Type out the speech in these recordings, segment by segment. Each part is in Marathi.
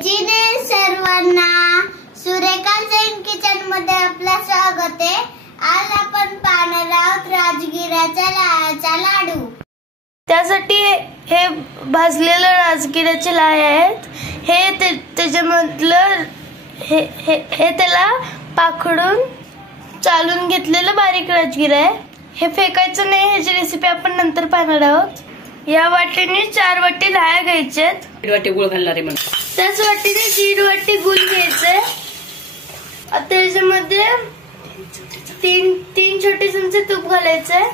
जिने सर्वांना सुरेखाच्या किचन मध्ये आपलं स्वागत आहे। आज आपण पाहणार आहोत राजगिराच्या लाडू। त्यासाठी हे भाजलेले राजगिराचे लाह्या आहेत। हे त्याच्यामधलं हे त्याला पाखडून चालून घेतलेलं बारीक राजगिरा आहे। हे फेकायचं नाही, ह्याची रेसिपी आपण नंतर पाहणार आहोत। या वाटीने 4 वाटी लाह्या घ्यायच्यात। 1 वाटी गुळ घालणार आहे म्हणून त्याच वाटीने 1.5 वाटी गुळ घ्यायचंय। आता त्याच्यामध्ये 3 छोटे चमचे तूप घालायचंय।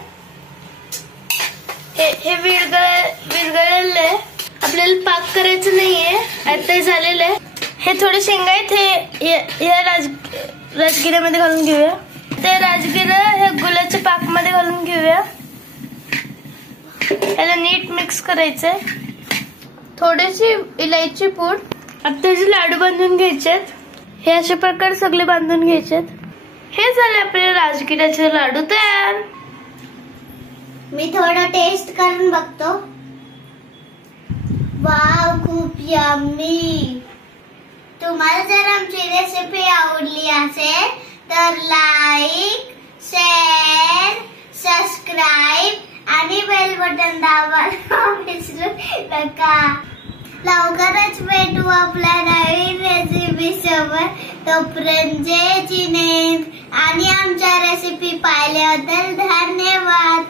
हे विरघळलंय, आपल्याला पाक करायचं नाहीये, आता झालेलं आहे। हे थोडे शेंगा आहेत, हे राजगिऱ्यामध्ये घालून घेऊया। ते राजगिरा हे गुळाच्या पाक मध्ये घालून घेऊया। याला नीट मिक्स करायचंय। थोडीशी इलायची पूड। आता त्याचे लाडू बांधून घ्यायचेत। हे अशा प्रकारे सगळे बांधून घ्यायचेत। हे झाले आपले राजगिराचे लाडू तयार। मी थोडं टेस्ट करून बघतो। वाव, खूप यम्मी। तुम्हाला जर आमची रेसिपी आवडली असेल तर लाईक, शेअर, सबस्क्राईब आणि बेल बटन दाबायला विसरू नका। लवकरच भेटू आपल्या नवीन रेसिपी सोबत। तोपर्यंत जय जिनेंद्र आणि आमच्या रेसिपी पाहिल्याबद्दल धन्यवाद।